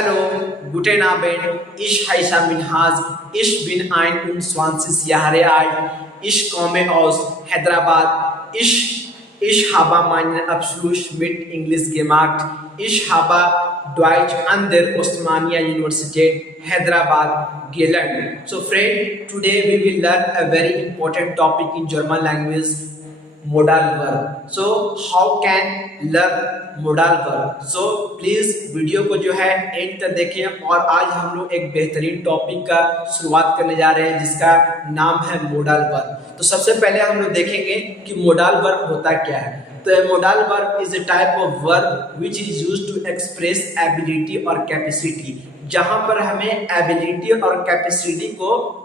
Hallo, guten Abend. Ich heiße Minhaj. Ich bin ein 21 Jahre alt. Ich komme aus Hyderabad. Ich habe meinen Abschluss mit Englisch gemacht. Ich habe Deutsch an der Osmania University, Hyderabad, gelernt. So friend, today we will learn a very important topic in German language, modal verb. So how can learn modal verb? So please video को जो है and तक देखें। और आज हम लोग एक बेहतरीन टॉपिक का शुरुआत करने जा रहे हैं जिसका नाम है मोडाल वर्ब। तो सबसे पहले हम लोग देखेंगे कि मोडाल वर्ब होता क्या है। तो modal verb is a type of verb which is used to express ability और कैपेसिटी। जहां पर हमें एबिलिटी और कैपेसिटी को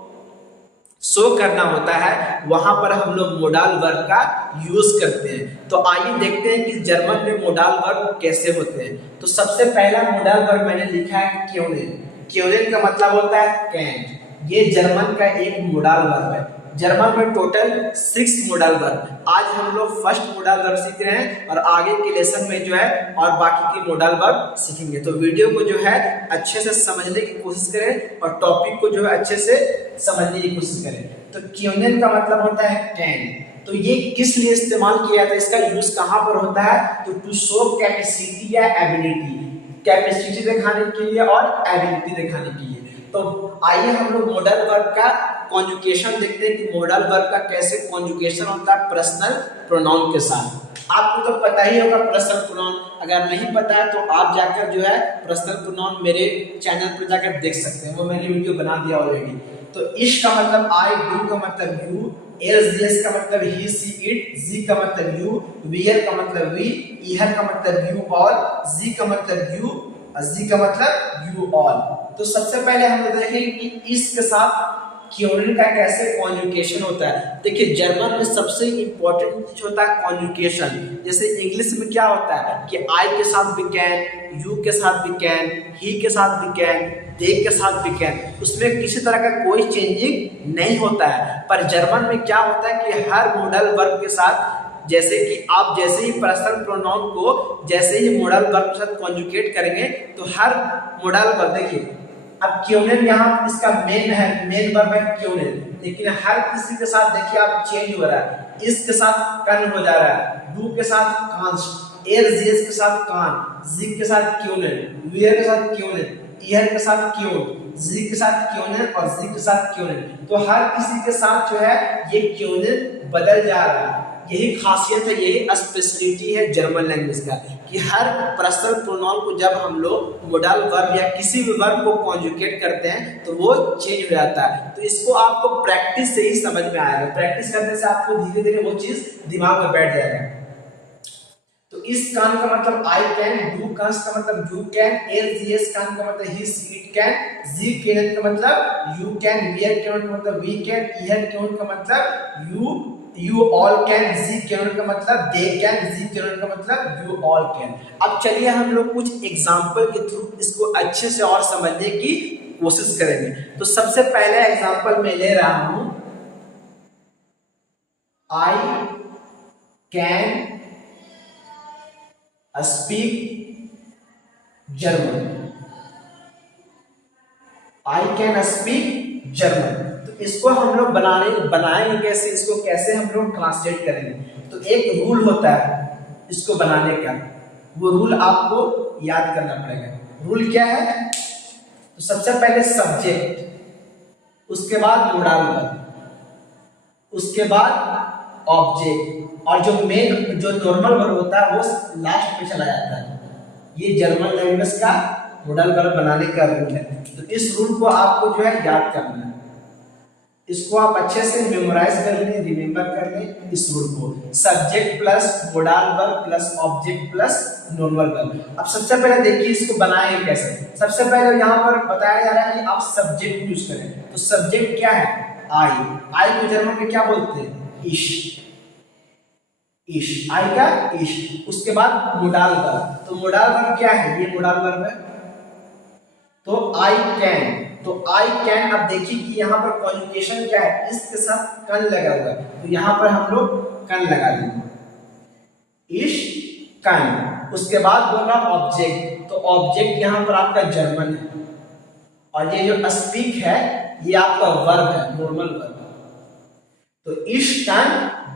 शो करना होता है वहां पर हम लोग मोडाल वर्ब का यूज करते हैं। तो आइए देखते हैं कि जर्मन में मोडाल वर्ब कैसे होते हैं। तो सबसे पहला मोडाल वर्ब मैंने लिखा है क्योनेन। क्योनेन का मतलब होता है कैन। ये जर्मन का एक मोडाल वर्ब है। जर्मन में टोटल 6 मोडाल वर्ब। आज हम लोग फर्स्ट मोडाल वर्ब सीख रहे हैं और आगे के लेसन में जो है और बाकी की मोडाल वर्ब सीखेंगे। तो वीडियो को जो है अच्छे से समझने की कोशिश करें और टॉपिक को जो है अच्छे से समझने की कोशिश करें। तो क्योनेन का मतलब होता है कैन। तो ये किस लिए इस्तेमाल किया जाता है, इसका यूज कहाँ पर होता है? तो टू शो कैपेसिटी या एबिलिटी। कैपेसिटी दिखाने के लिए और एबिलिटी दिखाने के लिए। तो आइए हम लोग मोडाल वर्ब का कॉन्जुगेशन देखते हैं कि मोडाल वर्ब का कैसे कॉन्जुगेशन होता है पर्सनल प्रोनाउन के साथ। आपको तो पता ही होगा पर्सनल प्रोनाउन। अगर नहीं पता है तो आप जाकर जो है पर्सनल प्रोनाउन मेरे चैनल पर जाकर देख सकते हैं, वो मैंने वीडियो बना दिया ऑलरेडी। तो इश का मतलब आई, डू का मतलब यू, एस का मतलब ही सी इट, जी का मतलब यू, वियर का मतलब वी, इहर का मतलब यू ऑल, जी का मतलब यू, जी का मतलब यू ऑल। तो सबसे पहले हम लोग देखेंगे कि इस के साथ क्योनेन का कैसे कॉन्जुगेशन होता है। देखिए जर्मन में सबसे इंपॉर्टेंट चीज होता है कॉन्जुगेशन। जैसे इंग्लिश में क्या होता है कि आई के साथ भी कैन, यू के साथ भी कैन, ही के साथ भी कैन, दे के साथ भी कैन, उसमें किसी तरह का कोई चेंजिंग नहीं होता है। पर जर्मन में क्या होता है कि हर मोडल वर्ब के साथ जैसे कि आप जैसे ही पर्सनल प्रोनाउन को जैसे ही मोडल वर्ब के साथ कॉन्जुगेट करेंगे तो हर मोडल वर्ब, देखिए अब क्योनेन यहाँ इसका मेन है, मेन वर्ब है क्योनेन, लेकिन हर किसी के साथ देखिए आप चेंज हो रहा है। इसके साथ कन हो जा रहा है, डू के साथ कांस, एस के साथ कान, जी के साथ क्योनेन, वियर के साथ क्योनेन, ईयर के साथ क्योन, जी के साथ क्योनेन और जी के साथ क्योनेन। तो हर किसी के साथ जो है ये क्योनेन बदल जा रहा है। यही खासियत है, यही स्पेशलिटी है जर्मन लैंग्वेज का कि हर पर्सनल प्रोनाउन को जब हम लोग मोडाल वर्ब या किसी भी वर्ब को कॉन्जुगेट करते हैं तो वो चेंज हो जाता है। तो इसको आपको प्रैक्टिस से ही समझ में आएगा। प्रैक्टिस करने से आपको धीरे धीरे वो चीज दिमाग में बैठ जाएगा। तो इस कान का मतलब आई कैन, डू कांस का मतलब यू कैन, एस कान का मतलब ही सी इट कैन, जी कैन का मतलब यू कैन, वियर कैन का मतलब वी कैन, ईयर कैन का मतलब यू ऑल कैन, जी कैन का मतलब दे कैन, जी कैन का मतलब यू ऑल कैन। अब चलिए हम लोग कुछ एग्जांपल के थ्रू इसको अच्छे से और समझने की कोशिश करेंगे। तो सबसे पहले एग्जांपल मैं ले रहा हूं, आई can speak German. I can speak German. तो इसको हम लोग बनाएंगे कैसे, इसको कैसे हम लोग ट्रांसलेट करेंगे। तो एक रूल होता है इसको बनाने का, वो रूल आपको याद करना पड़ेगा। रूल क्या है? तो सबसे पहले सब्जेक्ट, उसके बाद मोडाल वर्ब, उसके बाद ऑब्जेक्ट, और जो मेन जो नॉर्मल वर्ब होता है वो लास्ट में चला जाता है। ये जर्मन लैंग्वेज का मोडल वर्ब बनाने का रूल है। तो इस रूल को आपको जो है याद करना है। इसको आप अच्छे से मेमोराइज कर लें, रिमेंबर कर लें इस रूल को। Subject plus modal verb plus object plus normal verb. अब सबसे पहले देखिए इसको बनाएंगे कैसे। सबसे पहले यहाँ पर बताया जा रहा है कि आप सब्जेक्ट यूज करें। तो सब्जेक्ट क्या है? आई। आई को जर्मन में क्या बोलते हैं? इश। इश, आई का इश। उसके बाद मोडाल वर्ब। तो मोडाल वर्ब क्या है? ये मोडाल वर्ब है। तो आई कैन, तो आई कैन, अब देखिए कि यहाँ पर कॉन्जुगेशन क्या है, इसके साथ कन लगा हुआ है। तो यहाँ पर हम लोग कन लगा देंगे, इश कन। उसके बाद बोला ऑब्जेक्ट, तो ऑब्जेक्ट यहाँ पर आपका जर्मन है, और ये जो स्पीक है ये आपका वर्ब है, नॉर्मल वर्ब। तो इश कैन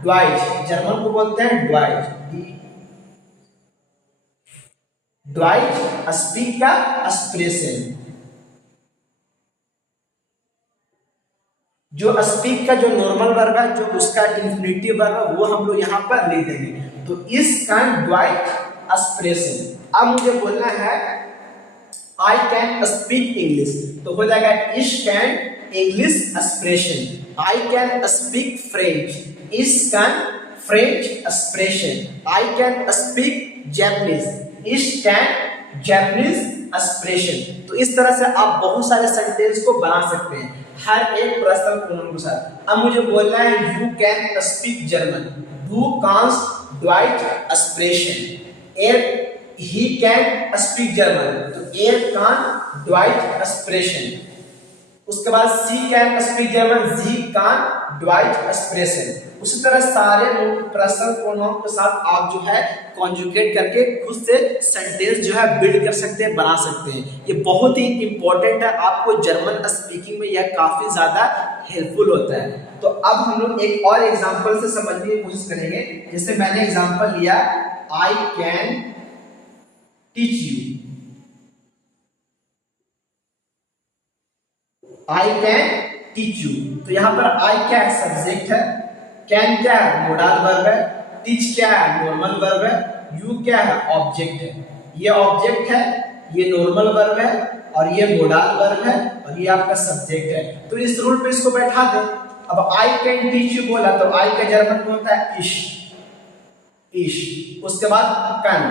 ड्वाइट, जर्मन को बोलते हैं ड्वाइट, ड्वाइट स्पीक का एक्सप्रेशन। जो स्पीक का जो नॉर्मल वर्ब है, जो उसका इंफिनिटिव वर्ब है, वो हम लोग यहाँ पर लिख देंगे। तो इस कैन ड्वाइट एक्सप्रेशन। अब मुझे बोलना है आई कैन स्पीक इंग्लिश, तो हो जाएगा इश कैन English expression. I can speak French, इश कैन French expression. I can speak Japanese, इश कैन जैपनीज एक्सप्रेशन। तो इस तरह से आप बहुत सारे सेंटेंस को बना सकते हैं हर एक पर्सनल प्रोनाउन के साथ। अब मुझे बोलना है यू कैन स्पीक जर्मन, डू कांस ड्वाइट expression. He can speak German, तो एर कान ड्वाइट एक्सप्रेशन। उसके बाद सी कैन स्पीक जर्मन, जी कान ड्वाइट एक्सप्रेशन। उसी तरह सारे पर्सनल प्रोनाउन के साथ आप जो है कॉन्जुगेट करके खुद से सेंटेंस जो है बिल्ड कर सकते हैं, बना सकते हैं। ये बहुत ही इंपॉर्टेंट है, आपको जर्मन स्पीकिंग में यह काफी ज्यादा हेल्पफुल होता है। तो अब हम लोग एक और एग्जांपल से समझने की कोशिश करेंगे। जैसे मैंने एग्जांपल लिया I can teach you, I can teach you. तो यहाँ पर आई क्या है, सब्जेक्ट है, कैन क्या है, मोडाल वर्ब है, टीच क्या है, नॉर्मल वर्ब है, यू क्या है, ऑब्जेक्ट है। ये ऑब्जेक्ट है, ये नॉर्मल वर्ब है, और ये मोडाल वर्ब है, और ये आपका सब्जेक्ट है। तो इस रूल पे इसको बैठा दे। अब आई कैन टीच यू बोला, तो आई का जर्मन में होता है इश, इश। उसके बाद कैन,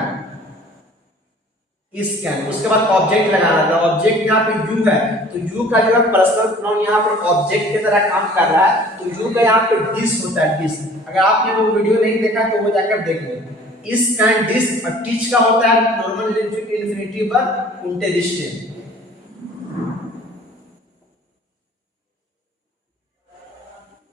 इस कैन। उसके बाद ऑब्जेक्ट लगाना था, ऑब्जेक्ट यहाँ पे यू है, तो यू का जो है पर्सनल प्रोनाउन यहाँ पर ऑब्जेक्ट की तरह काम कर रहा है। तो यू का यहाँ पे डिस होता है, डिस। अगर आपने वो वीडियो नहीं देखा तो वो जाकर देख लें। इस कैन डिस, और टीच का होता है normal infinitive verb unterrichten,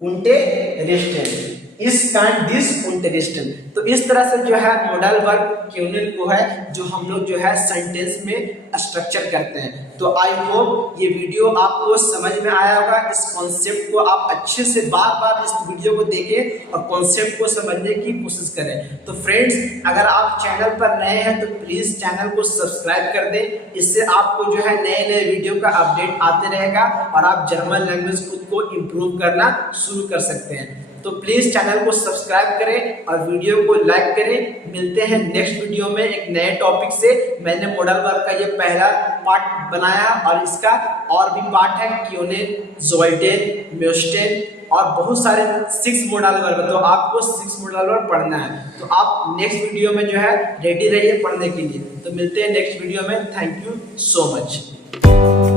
unterrichten। इस कैन डिस unterrichten। तो इस तरह से जो है मॉडल वर्ब क्यूनिल को है जो हम लोग जो है सेंटेंस में स्ट्रक्चर करते हैं। तो आई होप ये वीडियो आपको समझ में आया होगा। इस कॉन्सेप्ट को आप अच्छे से बार बार इस वीडियो को देखें और कॉन्सेप्ट को समझने की कोशिश करें। तो फ्रेंड्स, अगर आप चैनल पर नए हैं तो प्लीज चैनल को सब्सक्राइब कर दें। इससे आपको जो है नए नए वीडियो का अपडेट आते रहेगा और आप जर्मन लैंग्वेज खुद को इम्प्रूव करना शुरू कर सकते हैं। तो प्लीज चैनल को सब्सक्राइब करें और वीडियो को लाइक करें। मिलते हैं नेक्स्ट वीडियो में एक नए टॉपिक से। मैंने मॉडल वर्ब का ये पहला पार्ट बनाया और इसका और भी पार्ट है, क्योनेन, जोल्टेन, म्योस्टेन और बहुत सारे 6 मॉडल वर्ब। तो आपको 6 मॉडल वर्ब पढ़ना है। तो आप नेक्स्ट वीडियो में जो है रेडी रहिए पढ़ने के लिए। तो मिलते हैं नेक्स्ट वीडियो में। Thank you so much.